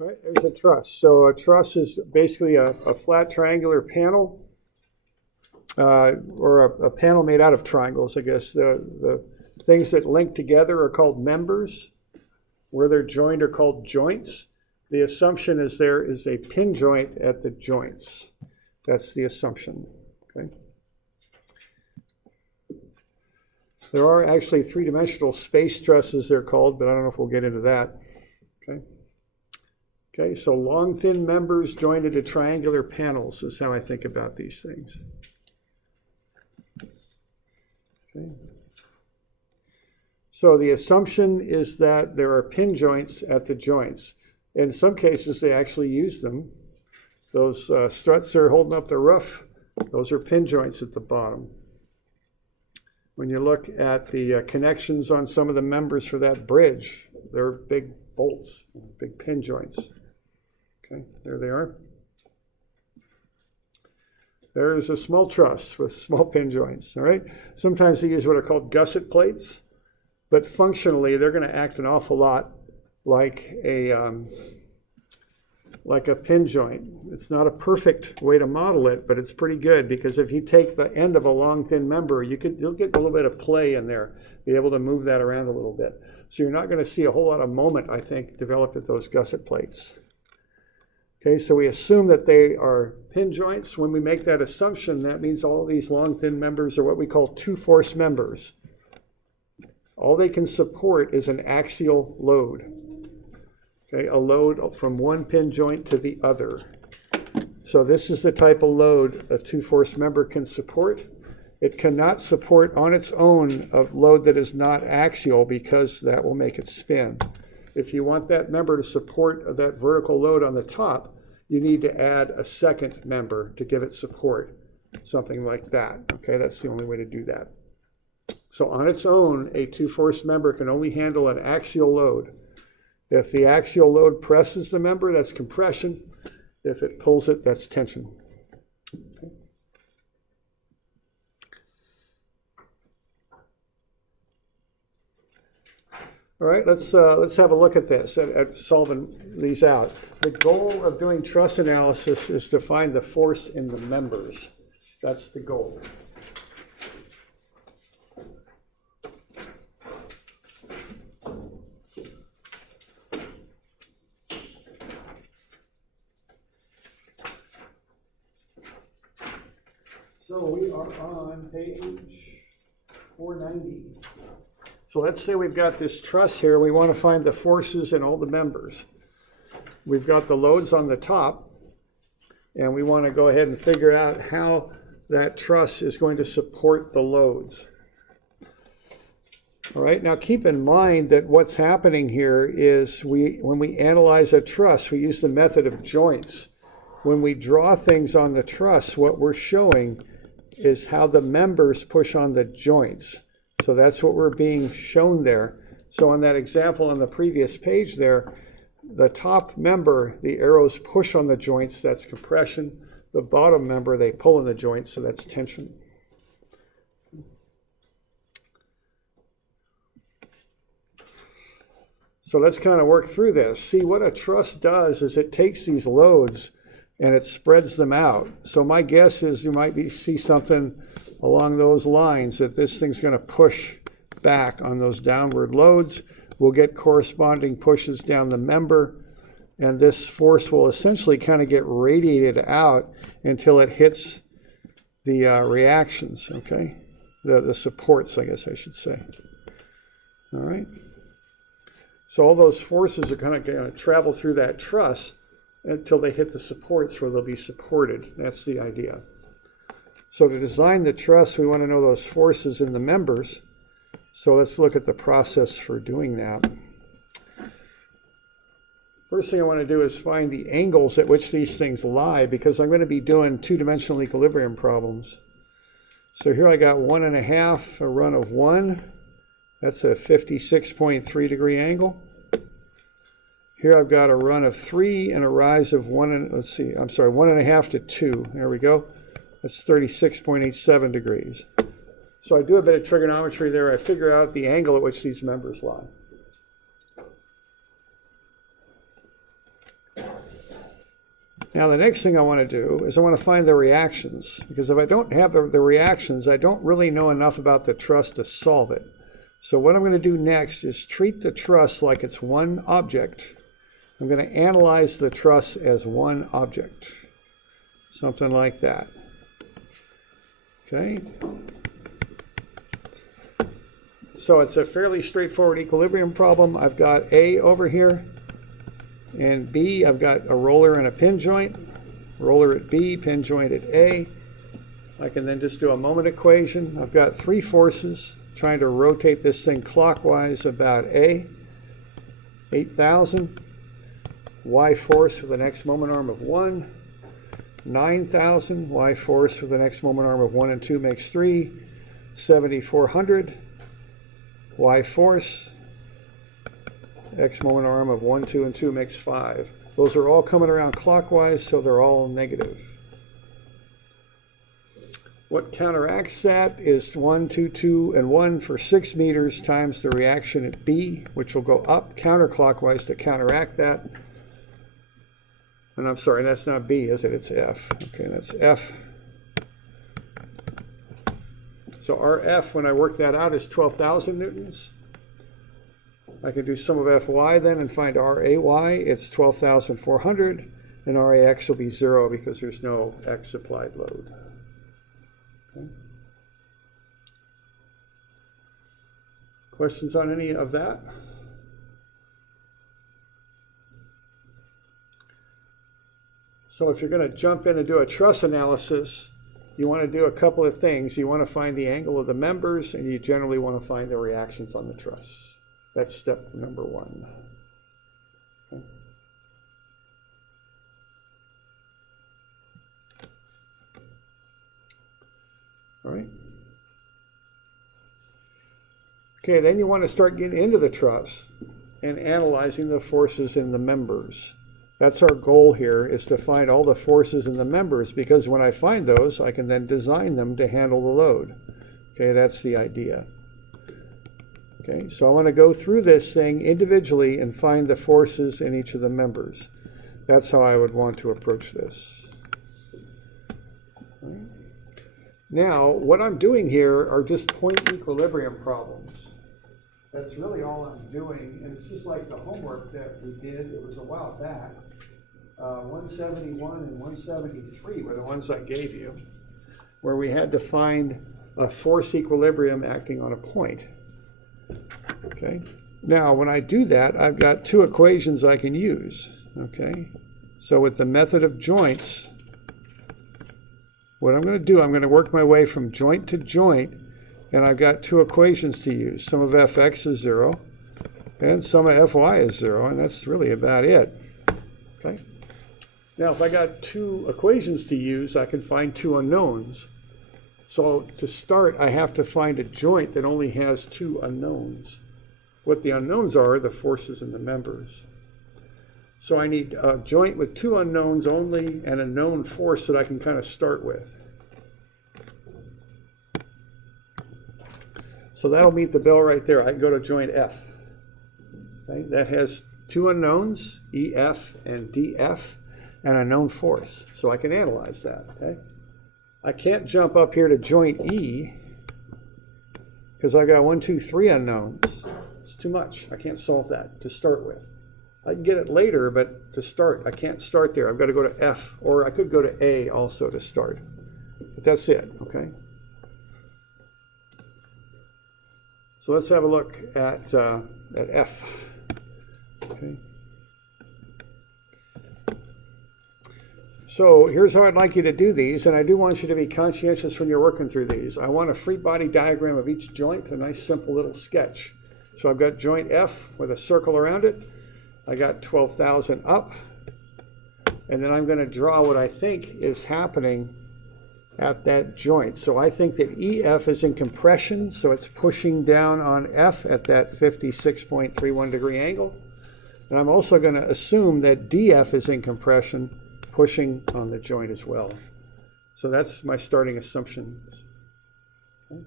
Right, there's a truss. So a truss is basically a flat triangular panel, or a panel made out of triangles, I guess. The things that link together are called members. Where they're joined are called joints. The assumption is there is a pin joint at the joints. That's the assumption. Okay. There are actually three-dimensional space trusses, they're called, but I don't know if we'll get into that. Okay. Okay, so long, thin members joined into triangular panels is how I think about these things. Okay. So the assumption is that there are pin joints at the joints. In some cases, they actually use them. Those struts are holding up the roof. Those are pin joints at the bottom. When you look at the connections on some of the members for that bridge, they're big bolts, big pin joints. Okay, there they are. There's a small truss with small pin joints, all right? Sometimes they use what are called gusset plates, but functionally they're going to act an awful lot like a pin joint. It's not a perfect way to model it, but it's pretty good, because if you take the end of a long, thin member, you'll get a little bit of play in there, be able to move that around a little bit. So you're not going to see a whole lot of moment, I think, developed at those gusset plates. Okay, so we assume that they are pin joints. When we make that assumption, that means all of these long, thin members are what we call two-force members. All they can support is an axial load. Okay, a load from one pin joint to the other. So this is the type of load a two-force member can support. It cannot support on its own a load that is not axial, because that will make it spin. If you want that member to support that vertical load on the top, you need to add a second member to give it support, something like that. Okay, that's the only way to do that. So on its own, a two-force member can only handle an axial load. If the axial load presses the member, that's compression. If it pulls it, that's tension. Okay. All right, let's have a look at this, at solving these out. The goal of doing truss analysis is to find the force in the members. That's the goal. So we are on page 490. So let's say we've got this truss here. We want to find the forces in all the members. We've got the loads on the top, and we want to go ahead and figure out how that truss is going to support the loads. All right, now keep in mind that what's happening here is when we analyze a truss, we use the method of joints. When we draw things on the truss, what we're showing is how the members push on the joints. So that's what we're being shown there. So on that example on the previous page there, the top member, the arrows push on the joints, that's compression. The bottom member, they pull in the joints, so that's tension. So let's kind of work through this. See, what a truss does is it takes these loads and it spreads them out. So my guess is you might see something along those lines, that this thing's going to push back on those downward loads. We'll get corresponding pushes down the member, and this force will essentially kind of get radiated out until it hits the reactions, okay? The supports, I guess I should say. All right. So all those forces are kind of going to travel through that truss until they hit the supports where they'll be supported. That's the idea. So to design the truss, we want to know those forces in the members. So let's look at the process for doing that. First thing I want to do is find the angles at which these things lie, because I'm going to be doing two-dimensional equilibrium problems. So here I got 1.5, a run of 1. That's a 56.3 degree angle. Here I've got a run of 3 and a rise of 1.5 to 2. There we go. That's 36.87 degrees. So I do a bit of trigonometry there. I figure out the angle at which these members lie. Now the next thing I want to do is I want to find the reactions, because if I don't have the reactions, I don't really know enough about the truss to solve it. So what I'm going to do next is treat the truss like it's one object. I'm going to analyze the truss as one object. Something like that. Okay. So it's a fairly straightforward equilibrium problem. I've got A over here, and B, I've got a roller and a pin joint. Roller at B, pin joint at A. I can then just do a moment equation. I've got three forces trying to rotate this thing clockwise about A. 8,000. Y force for the next moment arm of 1. 9,000. Y force for the next moment arm of 1 and 2 makes 3. 7,400. Y force. X moment arm of 1, 2, and 2 makes 5. Those are all coming around clockwise, so they're all negative. What counteracts that is 1, 2, 2, and 1 for 6 meters times the reaction at B, which will go up counterclockwise to counteract that. And I'm sorry, that's not B, is it? It's F. Okay, that's F. So RF, when I work that out, is 12,000 newtons. I can do sum of Fy then and find RAY. It's 12,400, and RAX will be 0 because there's no X applied load. Okay. Questions on any of that? So if you're going to jump in and do a truss analysis, you want to do a couple of things. You want to find the angle of the members, and you generally want to find the reactions on the truss. That's step number 1. Okay. All right. Okay, then you want to start getting into the truss and analyzing the forces in the members. That's our goal here, is to find all the forces in the members, because when I find those, I can then design them to handle the load. Okay, that's the idea. Okay, so I want to go through this thing individually and find the forces in each of the members. That's how I would want to approach this. Right. Now, what I'm doing here are just point equilibrium problems. That's really all I'm doing, and it's just like the homework that we did. It was a while back. 171 and 173 were the ones I gave you, where we had to find a force equilibrium acting on a point. Okay. Now, when I do that, I've got two equations I can use. Okay. So with the method of joints, what I'm going to do, I'm going to work my way from joint to joint, and I've got two equations to use. Sum of Fx is 0, and sum of Fy is 0, and that's really about it. Okay. Now, if I got two equations to use, I can find two unknowns. So to start, I have to find a joint that only has two unknowns. What the unknowns are the forces in the members. So I need a joint with two unknowns only and a known force that I can kind of start with. So that'll meet the bill right there. I can go to joint F. Okay? That has two unknowns, EF and DF, and a known force. So I can analyze that. Okay? I can't jump up here to joint E because I've got 1, 2, 3 unknowns. It's too much. I can't solve that to start with. I can get it later, but to start, I can't start there. I've got to go to F, or I could go to A also to start. But that's it, okay? So let's have a look at F. Okay. So here's how I'd like you to do these, and I do want you to be conscientious when you're working through these. I want a free body diagram of each joint, a nice simple little sketch. So I've got joint F with a circle around it. I got 12,000 up, and then I'm going to draw what I think is happening at that joint. So I think that EF is in compression, so it's pushing down on F at that 56.31 degree angle. And I'm also going to assume that DF is in compression, pushing on the joint as well. So that's my starting assumption. Okay.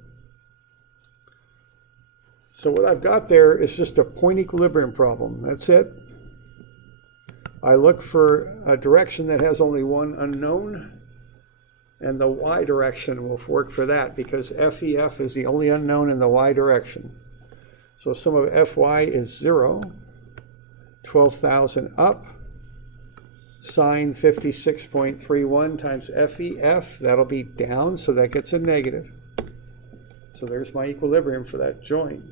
So what I've got there is just a point equilibrium problem. That's it. I look for a direction that has only one unknown, and the y direction will work for that because FEF is the only unknown in the y direction. So sum of FY is 0, 12,000 up, sine 56.31 times FEF, that'll be down, so that gets a negative. So there's my equilibrium for that joint.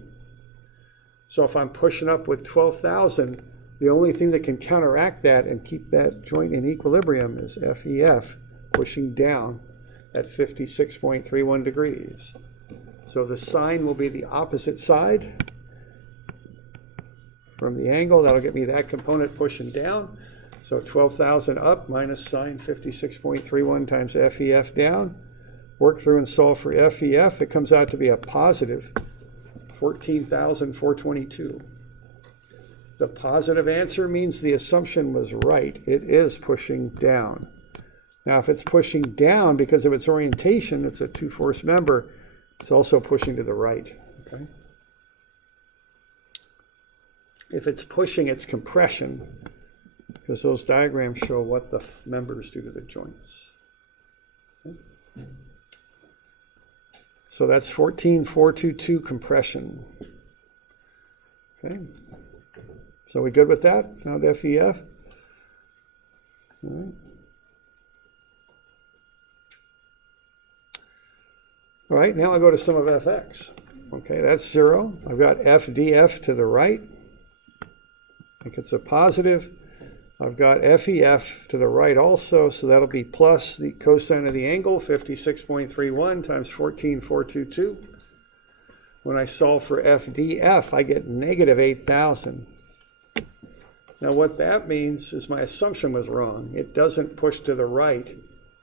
So if I'm pushing up with 12,000, the only thing that can counteract that and keep that joint in equilibrium is FEF, pushing down at 56.31 degrees. So the sine will be the opposite side from the angle. That'll get me that component pushing down. So 12,000 up minus sine 56.31 times FEF down. Work through and solve for FEF. It comes out to be a positive 14,422. The positive answer means the assumption was right. It is pushing down. Now, if it's pushing down because of its orientation, it's a two-force member, it's also pushing to the right. Okay? If it's pushing, it's compression, because those diagrams show what the members do to the joints. Okay? So that's 14,422 compression. Okay. So we good with that? Found FEF? All right. All right, now I go to sum of FX. Okay, that's 0. I've got FDF to the right. I think it's a positive. I've got FEF to the right also, so that'll be plus the cosine of the angle, 56.31 times 14,422. When I solve for FDF, I get negative 8,000. Now what that means is my assumption was wrong. It doesn't push to the right,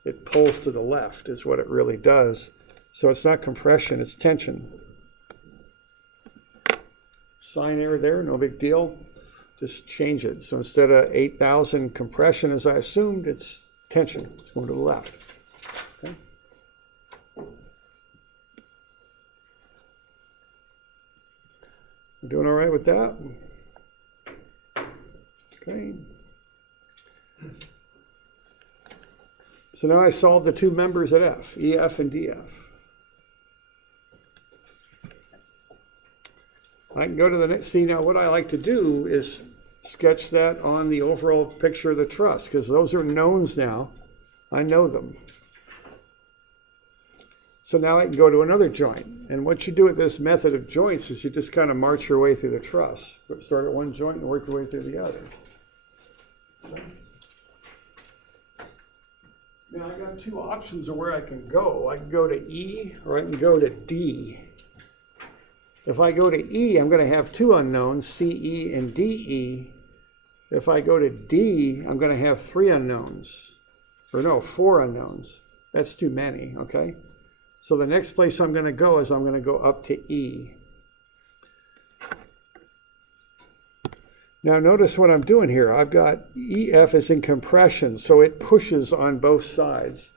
it pulls to the left is what it really does. So it's not compression, it's tension. Sign error there, no big deal. Just change it. So instead of 8,000 compression as I assumed, it's tension. It's going to the left. Okay. We're doing all right with that? Okay. So now I solve the two members at F, EF and DF. I can go to the next. See, now what I like to do is sketch that on the overall picture of the truss, because those are knowns now. I know them. So now I can go to another joint. And what you do with this method of joints is you just kind of march your way through the truss. Start at one joint and work your way through the other. Now I got two options of where I can go. I can go to E or I can go to D. If I go to E, I'm going to have two unknowns, CE and DE. If I go to D, I'm going to have three unknowns. Or no, four unknowns. That's too many, okay? So the next place I'm going to go is I'm going to go up to E. Now notice what I'm doing here. I've got EF is in compression, so it pushes on both sides.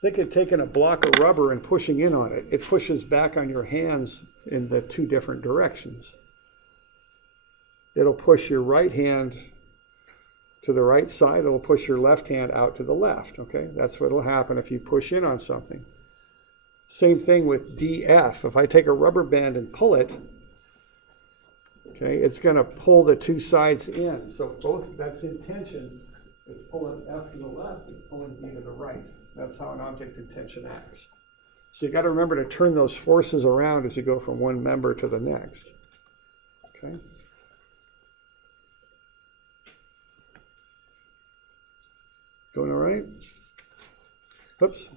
Think of taking a block of rubber and pushing in on it. It pushes back on your hands in the two different directions. It'll push your right hand to the right side. It'll push your left hand out to the left, okay? That's what will happen if you push in on something. Same thing with DF. If I take a rubber band and pull it, okay, it's going to pull the two sides in. So both, that's in tension. It's pulling F to the left, it's pulling D to the right. That's how an object in tension acts. So you got to remember to turn those forces around as you go from one member to the next. Okay. Going all right? Oops.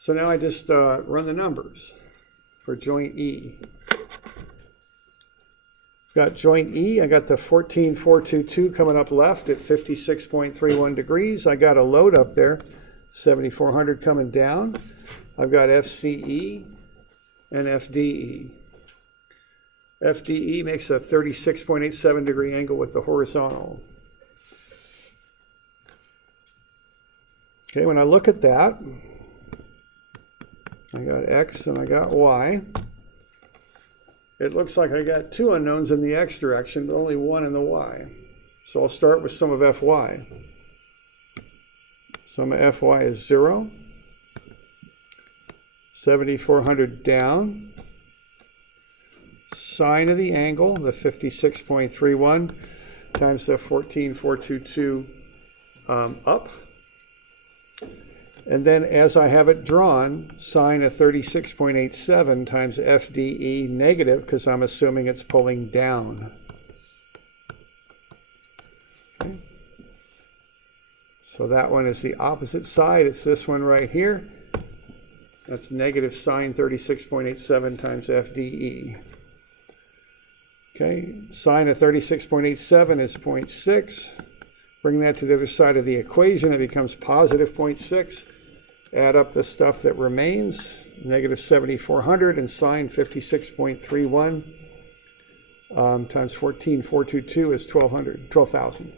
So now I just run the numbers for joint E. Got joint E, I got the 14,422 coming up left at 56.31 degrees. I got a load up there, 7,400 coming down. I've got FCE and FDE. FDE makes a 36.87 degree angle with the horizontal. Okay, when I look at that, I got X and I got Y. It looks like I got two unknowns in the X direction, but only one in the Y. So I'll start with sum of Fy. Sum of Fy is 0. 7,400 down. Sine of the angle, the 56.31, times the 14,422 up. And then as I have it drawn, sine of 36.87 times FDE negative, because I'm assuming it's pulling down. Okay. So that one is the opposite side. It's this one right here. That's negative sine 36.87 times FDE. Okay, sine of 36.87 is 0.6. Bring that to the other side of the equation, it becomes positive 0.6. Add up the stuff that remains, negative 7,400, and sine 56.31 times 14,422 is 12,000.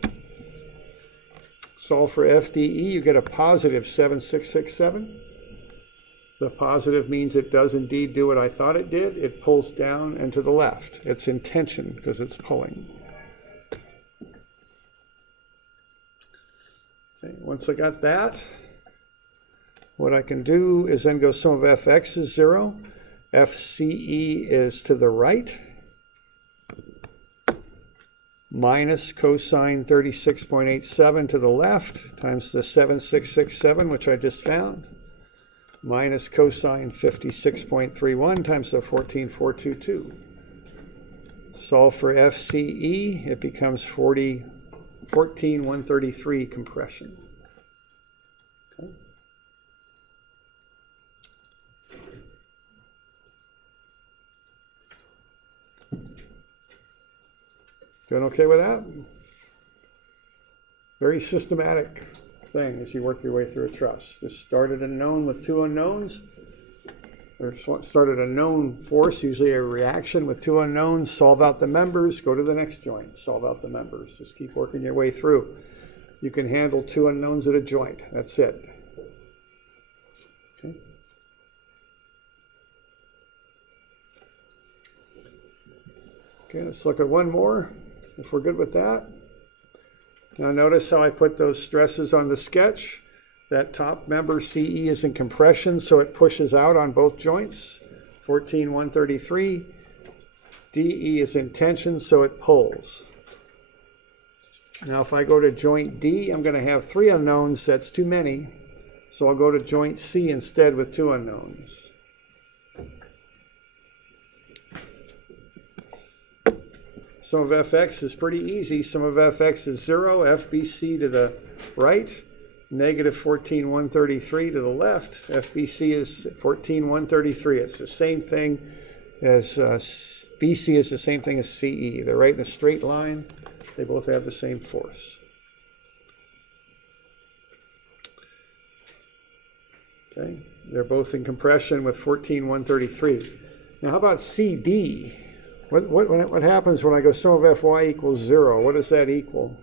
Solve for FDE, you get a positive 7,667. The positive means it does indeed do what I thought it did. It pulls down and to the left. It's in tension because it's pulling. Okay, once I got that, what I can do is then go sum of Fx is 0. FCE is to the right. Minus cosine 36.87 to the left times the 7,667, which I just found. Minus cosine 56.31 times the 14,422. Solve for FCE, it becomes 14,133 compression. Okay. Doing okay with that? Very systematic thing as you work your way through a truss. Just started a known with two unknowns, or started a known force, usually a reaction with two unknowns, solve out the members, go to the next joint, solve out the members. Just keep working your way through. You can handle two unknowns at a joint. That's it. Okay. Okay, let's look at one more, if we're good with that. Now notice how I put those stresses on the sketch. That top member CE is in compression, so it pushes out on both joints. 14,133. DE is in tension, so it pulls. Now if I go to joint D, I'm going to have three unknowns. That's too many. So I'll go to joint C instead with two unknowns. Sum of Fx is pretty easy. Sum of Fx is 0, FBC to the right, negative 14,133 to the left. FBC is 14,133. It's the same thing as BC is the same thing as CE. They're right in a straight line. They both have the same force. Okay, they're both in compression with 14,133. Now how about CD? What happens when I go sum of Fy equals 0? What does that equal?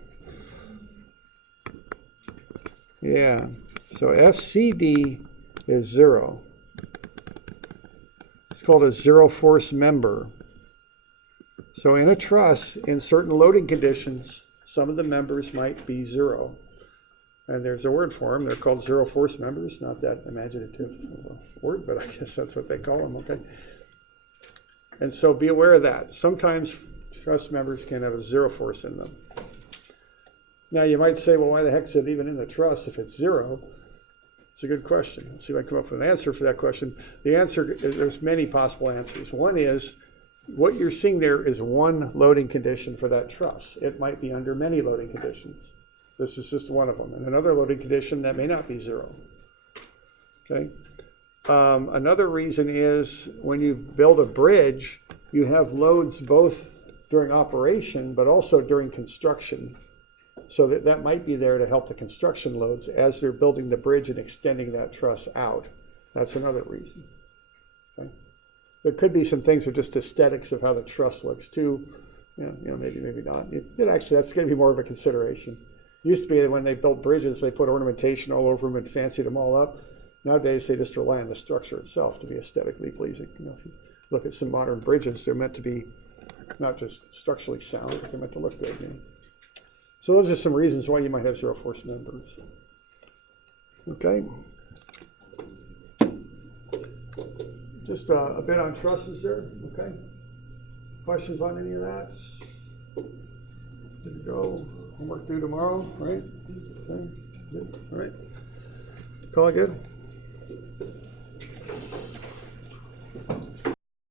Yeah, so FCD is 0. It's called a zero force member. So in a truss, in certain loading conditions, some of the members might be 0. And there's a word for them. They're called zero force members. Not that imaginative of a word, but I guess that's what they call them, okay? And so be aware of that. Sometimes truss members can have a zero force in them. Now you might say, well, why the heck is it even in the truss if it's 0? It's a good question. Let's see if I can come up with an answer for that question. The answer is there's many possible answers. One is what you're seeing there is one loading condition for that truss. It might be under many loading conditions. This is just one of them. And another loading condition that may not be 0. Okay. Another reason is when you build a bridge, you have loads both during operation, but also during construction. So that might be there to help the construction loads as they're building the bridge and extending that truss out. That's another reason. Okay? There could be some things with just aesthetics of how the truss looks too. Maybe not. Actually, that's going to be more of a consideration. It used to be that when they built bridges, they put ornamentation all over them and fancied them all up. Nowadays, they just rely on the structure itself to be aesthetically pleasing. If you look at some modern bridges, they're meant to be not just structurally sound, but they're meant to look good. So those are some reasons why you might have zero force members. Okay. Just a bit on trusses there. Okay. Questions on any of that? Good to go. Homework due tomorrow, right? Okay. Good. All right. Call it good.